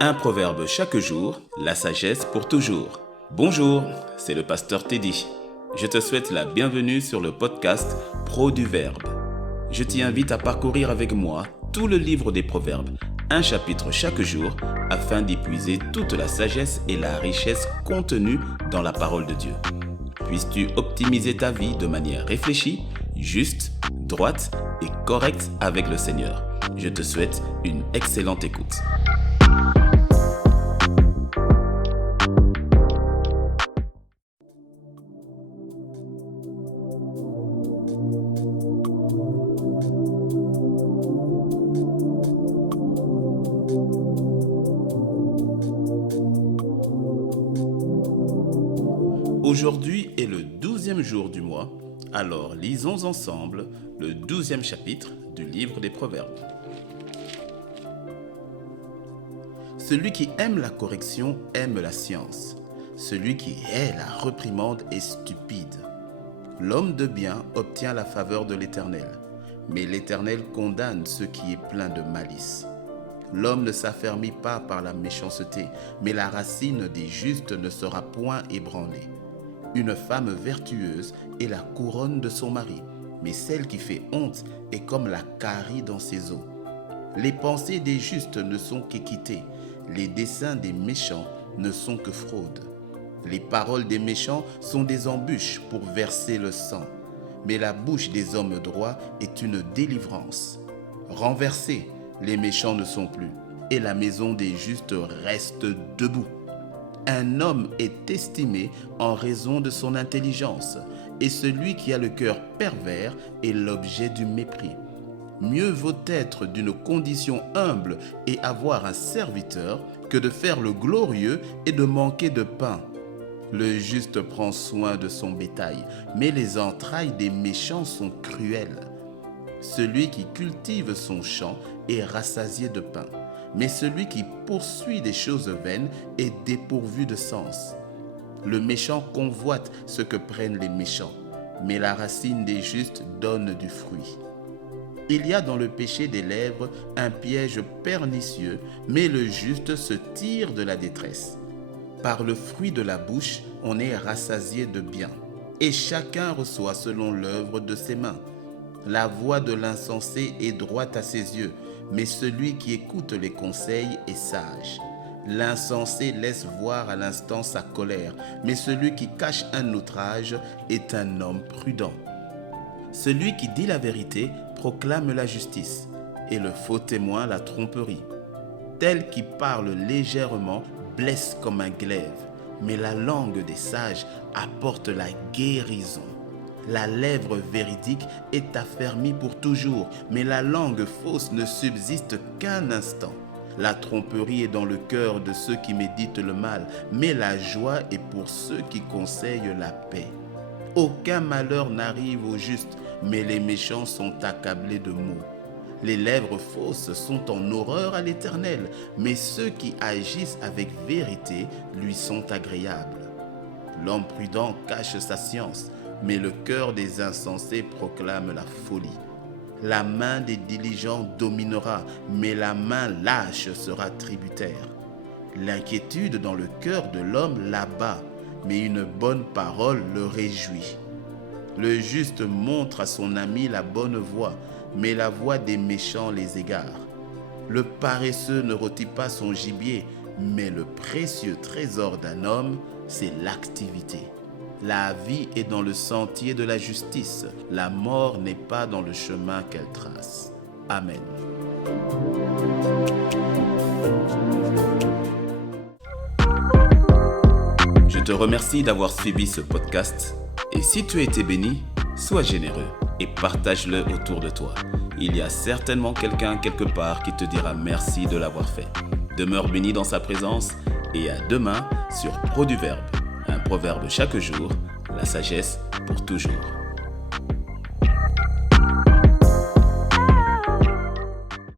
Un proverbe chaque jour, la sagesse pour toujours. Bonjour, c'est le pasteur Teddy. Je te souhaite la bienvenue sur le podcast Pro du Verbe. Je t'y invite à parcourir avec moi tout le livre des proverbes, un chapitre chaque jour, afin d'y puiser toute la sagesse et la richesse contenues dans la parole de Dieu. Puisses-tu optimiser ta vie de manière réfléchie, juste, droite et correcte avec le Seigneur. Je te souhaite une excellente écoute. Aujourd'hui est le 12e jour du mois, alors lisons ensemble le 12e chapitre du livre des Proverbes. Celui qui aime la correction aime la science. Celui qui hait la réprimande est stupide. L'homme de bien obtient la faveur de l'Éternel, mais l'Éternel condamne ce qui est plein de malice. L'homme ne s'affermit pas par la méchanceté, mais la racine des justes ne sera point ébranlée. Une femme vertueuse est la couronne de son mari, mais celle qui fait honte est comme la carie dans ses os. Les pensées des justes ne sont qu'équité, les desseins des méchants ne sont que fraude. Les paroles des méchants sont des embûches pour verser le sang, mais la bouche des hommes droits est une délivrance. Renversés, les méchants ne sont plus, et la maison des justes reste debout. Un homme est estimé en raison de son intelligence, et celui qui a le cœur pervers est l'objet du mépris. Mieux vaut être d'une condition humble et avoir un serviteur que de faire le glorieux et de manquer de pain. Le juste prend soin de son bétail, mais les entrailles des méchants sont cruelles. Celui qui cultive son champ est rassasié de pain, mais celui qui poursuit des choses vaines est dépourvu de sens. Le méchant convoite ce que prennent les méchants, mais la racine des justes donne du fruit. Il y a dans le péché des lèvres un piège pernicieux, mais le juste se tire de la détresse. Par le fruit de la bouche, on est rassasié de bien, et chacun reçoit selon l'œuvre de ses mains. La voix de l'insensé est droite à ses yeux, mais celui qui écoute les conseils est sage. L'insensé laisse voir à l'instant sa colère, mais celui qui cache un outrage est un homme prudent. Celui qui dit la vérité proclame la justice, et le faux témoin la tromperie. Tel qui parle légèrement blesse comme un glaive, mais la langue des sages apporte la guérison. La lèvre véridique est affermie pour toujours, mais la langue fausse ne subsiste qu'un instant. La tromperie est dans le cœur de ceux qui méditent le mal, mais la joie est pour ceux qui conseillent la paix. Aucun malheur n'arrive aux justes, mais les méchants sont accablés de maux. Les lèvres fausses sont en horreur à l'Éternel, mais ceux qui agissent avec vérité lui sont agréables. L'homme prudent cache sa science, mais le cœur des insensés proclame la folie. La main des diligents dominera, mais la main lâche sera tributaire. L'inquiétude dans le cœur de l'homme l'abat, mais une bonne parole le réjouit. Le juste montre à son ami la bonne voie, mais la voie des méchants les égare. Le paresseux ne rôtit pas son gibier, mais le précieux trésor d'un homme, c'est l'activité. La vie est dans le sentier de la justice, la mort n'est pas dans le chemin qu'elle trace. Amen. Je te remercie d'avoir suivi ce podcast et si tu as été béni, sois généreux et partage-le autour de toi. Il y a certainement quelqu'un quelque part qui te dira merci de l'avoir fait. Demeure béni dans sa présence et à demain sur Pro du Verbe. Un proverbe chaque jour, la sagesse pour toujours.